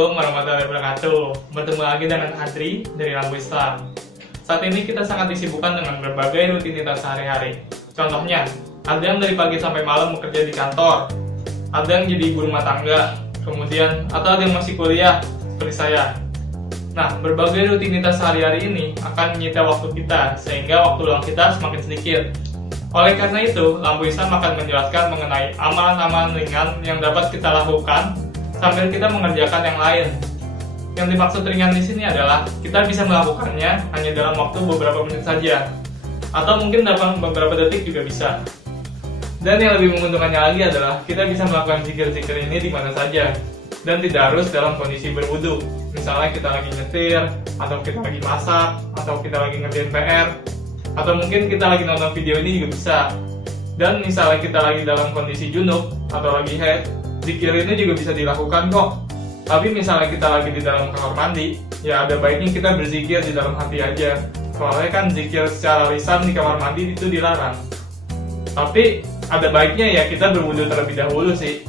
Assalamualaikum warahmatullahi wabarakatuh. Bertemu lagi dengan Adri dari Lampu Islam. Saat ini kita sangat disibukkan dengan berbagai rutinitas sehari-hari. Contohnya, ada yang dari pagi sampai malam bekerja di kantor, ada yang jadi ibu rumah tangga, kemudian atau ada yang masih kuliah seperti saya. Nah, berbagai rutinitas sehari-hari ini akan menyita waktu kita, sehingga waktu luang kita semakin sedikit. Oleh karena itu, Lampu Islam akan menjelaskan mengenai amalan-amalan ringan yang dapat kita lakukan sambil kita mengerjakan yang lain. Yang dimaksud ringan di sini adalah kita bisa melakukannya hanya dalam waktu beberapa menit saja, atau mungkin dalam beberapa detik juga bisa. Dan yang lebih menguntungkannya lagi adalah kita bisa melakukan zikir-zikir ini di mana saja, dan tidak harus dalam kondisi berwudu. Misalnya kita lagi nyetir, atau kita lagi masak, atau kita lagi ngerjain PR, atau mungkin kita lagi nonton video ini juga bisa. Dan misalnya kita lagi dalam kondisi junub atau lagi haid, zikir ini juga bisa dilakukan kok. Tapi misalnya kita lagi di dalam kamar mandi, ya ada baiknya kita berzikir di dalam hati aja. Soalnya kan zikir secara lisan di kamar mandi itu dilarang. Tapi ada baiknya ya kita berwudu terlebih dahulu sih.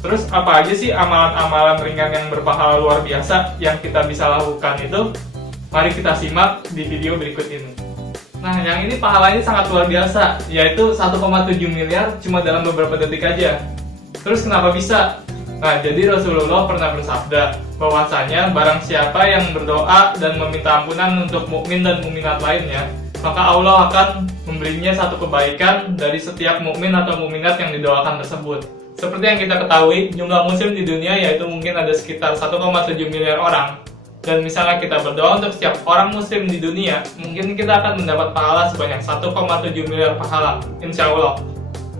Terus apa aja sih amalan-amalan ringan yang berpahala luar biasa yang kita bisa lakukan itu? Mari kita simak di video berikut ini. Nah, yang ini pahalanya sangat luar biasa, yaitu 1,7 miliar cuma dalam beberapa detik aja. Terus kenapa bisa? Nah, jadi Rasulullah pernah bersabda bahwasanya barang siapa yang berdoa dan meminta ampunan untuk mukmin dan mukminat lainnya, maka Allah akan memberinya satu kebaikan dari setiap mukmin atau mukminat yang didoakan tersebut. Seperti yang kita ketahui, jumlah muslim di dunia yaitu mungkin ada sekitar 1,7 miliar orang. Dan misalnya kita berdoa untuk setiap orang muslim di dunia, mungkin kita akan mendapat pahala sebanyak 1,7 miliar pahala, insya Allah.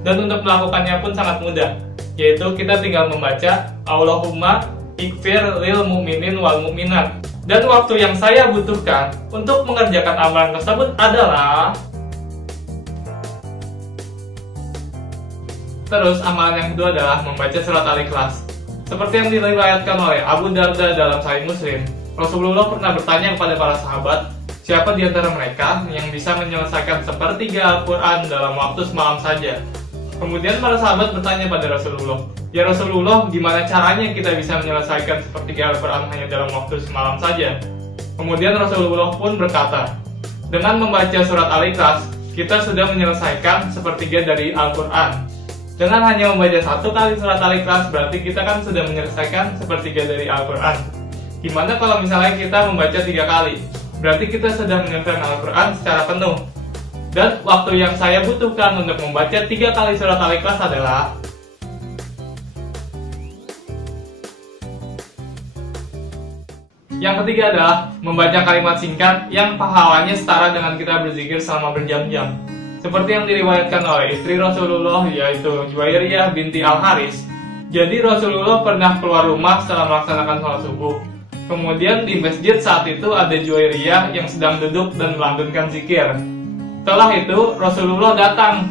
Dan untuk melakukannya pun sangat mudah, yaitu kita tinggal membaca Allahumma ikfir lil mu'minin wal mu'minat. Dan waktu yang saya butuhkan untuk mengerjakan amalan tersebut adalah terus amalan yang kedua adalah membaca surat Al-Ikhlas. Seperti yang diriwayatkan oleh Abu Darda dalam Sahih Muslim, Rasulullah pernah bertanya kepada para sahabat, siapa di antara mereka yang bisa menyelesaikan sepertiga Al-Quran dalam waktu semalam saja? Kemudian para sahabat bertanya pada Rasulullah, ya Rasulullah, gimana caranya kita bisa menyelesaikan sepertiga Al-Quran hanya dalam waktu semalam saja? Kemudian Rasulullah pun berkata, dengan membaca surat Al-Ikhlas, kita sudah menyelesaikan sepertiga dari Al-Quran. Dengan hanya membaca satu kali surat Al-Ikhlas, berarti kita kan sudah menyelesaikan sepertiga dari Al-Quran. Gimana kalau misalnya kita membaca 3 kali? Berarti kita sudah menyelesaikan Al-Quran secara penuh. Dan waktu yang saya butuhkan untuk membaca 3 kali surat Al-Ikhlas adalah yang ketiga adalah membaca kalimat singkat yang pahalanya setara dengan kita berzikir selama berjam-jam. Seperti yang diriwayatkan oleh istri Rasulullah, yaitu Juwairiyah binti Al-Haris. Jadi Rasulullah pernah keluar rumah setelah melaksanakan sholat subuh. Kemudian di masjid saat itu ada Juwairiyah yang sedang duduk dan melantunkan zikir. Setelah itu Rasulullah datang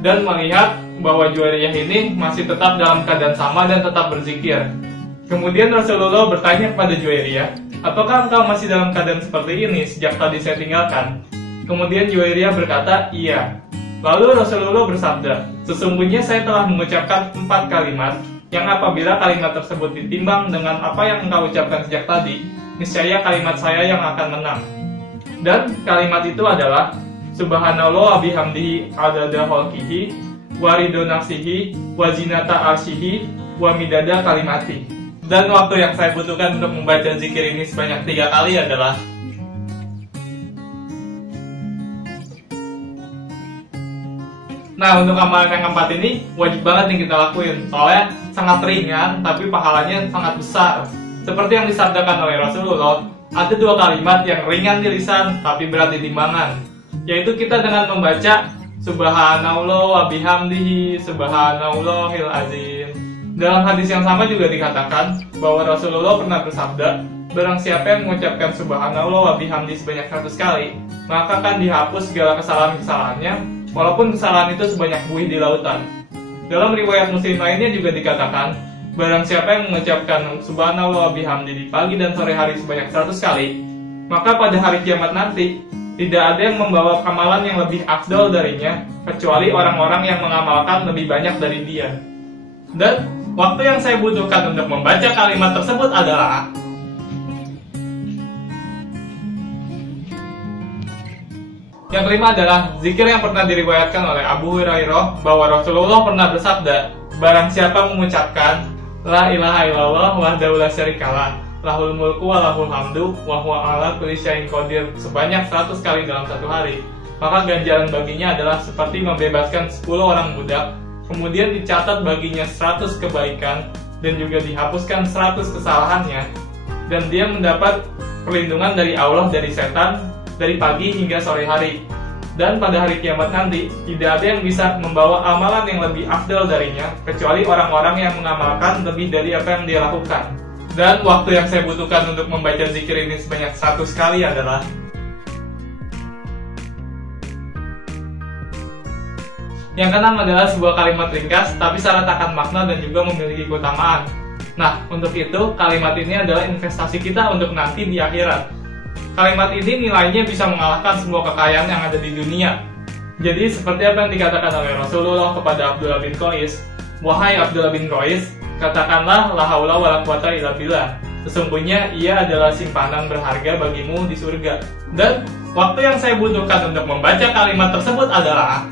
dan melihat bahwa Juwairiyah ini masih tetap dalam keadaan sama dan tetap berzikir. Kemudian Rasulullah bertanya kepada Juwairiyah, apakah engkau masih dalam keadaan seperti ini sejak tadi saya tinggalkan? Kemudian Juwairiyah berkata, iya. Lalu Rasulullah bersabda, sesungguhnya saya telah mengucapkan 4 kalimat yang apabila kalimat tersebut ditimbang dengan apa yang engkau ucapkan sejak tadi, niscaya kalimat saya yang akan menang. Dan kalimat itu adalah Subhanallah wa bihamdihi adada khalqihi wa ridho nafsihi wa zinata arsyihi wa midada kalimati. Dan waktu yang saya butuhkan untuk membaca zikir ini sebanyak 3 kali adalah Nah, untuk amalan yang keempat ini wajib banget nih kita lakuin, soalnya sangat ringan tapi pahalanya sangat besar. Seperti yang disabdakan oleh Rasulullah, ada 2 kalimat yang ringan di lisan tapi berat di timbangan, yaitu kita dengan membaca Subhanallah wa bihamdihi subhanallahil azim. Dalam hadis yang sama juga dikatakan bahwa Rasulullah pernah bersabda, barang siapa yang mengucapkan Subhanallah wa bihamdihi sebanyak 100 kali, maka akan dihapus segala kesalahan-kesalahannya, walaupun kesalahan itu sebanyak buih di lautan. Dalam riwayat Muslim lainnya juga dikatakan, barang siapa yang mengucapkan Subhanallah wa bihamdi di pagi dan sore hari sebanyak 100 kali, maka pada hari kiamat nanti tidak ada yang membawa amalan yang lebih afdal darinya kecuali orang-orang yang mengamalkan lebih banyak dari dia. Dan waktu yang saya butuhkan untuk membaca kalimat tersebut adalah yang kelima adalah zikir yang pernah diriwayatkan oleh Abu Hurairah bahwa Rasulullah pernah bersabda, barang siapa mengucapkan La ilaha illallah wahdahu la syarikalah, lahul mulku wa lahul hamdu wa huwa ala kulli syai'in qadir sebanyak 100 kali dalam satu hari, maka ganjaran baginya adalah seperti membebaskan 10 orang budak, kemudian dicatat baginya 100 kebaikan dan juga dihapuskan 100 kesalahannya, dan dia mendapat perlindungan dari Allah dari setan dari pagi hingga sore hari. Dan pada hari kiamat nanti, tidak ada yang bisa membawa amalan yang lebih afdal darinya, kecuali orang-orang yang mengamalkan lebih dari apa yang dia lakukan. Dan waktu yang saya butuhkan untuk membaca zikir ini sebanyak 100 kali adalah yang keenam adalah sebuah kalimat ringkas, tapi syarat akan makna dan juga memiliki keutamaan. Nah, untuk itu, kalimat ini adalah investasi kita untuk nanti di akhirat. Kalimat ini nilainya bisa mengalahkan semua kekayaan yang ada di dunia. Jadi seperti apa yang dikatakan oleh Rasulullah kepada Abdullah bin Qais, wahai Abdullah bin Qais, katakanlah la haula wala quwata illa billah. Sesungguhnya ia adalah simpanan berharga bagimu di surga. Dan waktu yang saya butuhkan untuk membaca kalimat tersebut adalah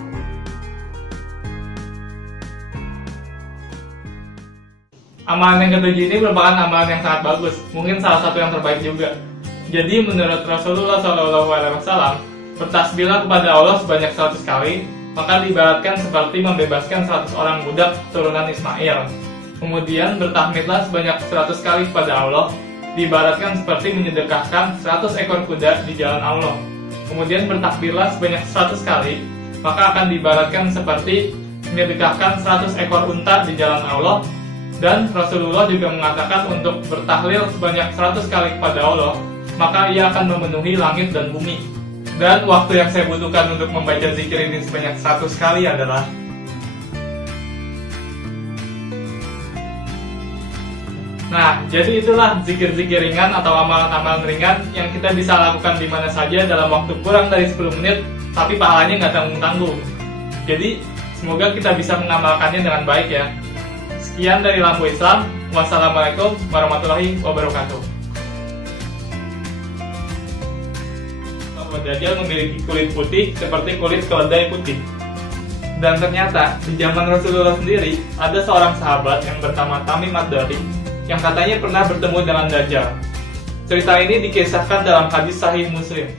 amalan yang ketujuh ini merupakan amalan yang sangat bagus, mungkin salah satu yang terbaik juga. Jadi menurut Rasulullah SAW, bertasbihlah kepada Allah sebanyak 100 kali, maka diibaratkan seperti membebaskan 100 orang budak turunan Ismail. Kemudian bertahmidlah sebanyak 100 kali kepada Allah, diibaratkan seperti menyedekahkan 100 ekor kuda di jalan Allah. Kemudian bertakbirlah sebanyak 100 kali, maka akan diibaratkan seperti menyedekahkan 100 ekor unta di jalan Allah. Dan Rasulullah juga mengatakan untuk bertahlil sebanyak 100 kali kepada Allah, maka ia akan memenuhi langit dan bumi. Dan waktu yang saya butuhkan untuk membaca zikir ini sebanyak 100 kali adalah Nah, jadi itulah zikir-zikir ringan atau amalan-amalan ringan yang kita bisa lakukan di mana saja dalam waktu kurang dari 10 menit, tapi pahalanya nggak tanggung-tanggung. Jadi, semoga kita bisa mengamalkannya dengan baik ya. Sekian dari Lampu Islam. Wassalamualaikum warahmatullahi wabarakatuh. Dajjal memiliki kulit putih seperti kulit keledai putih. Dan ternyata di zaman Rasulullah sendiri ada seorang sahabat yang bernama Tamim ad-Dari yang katanya pernah bertemu dengan Dajjal. Cerita ini dikisahkan dalam hadis Sahih Muslim.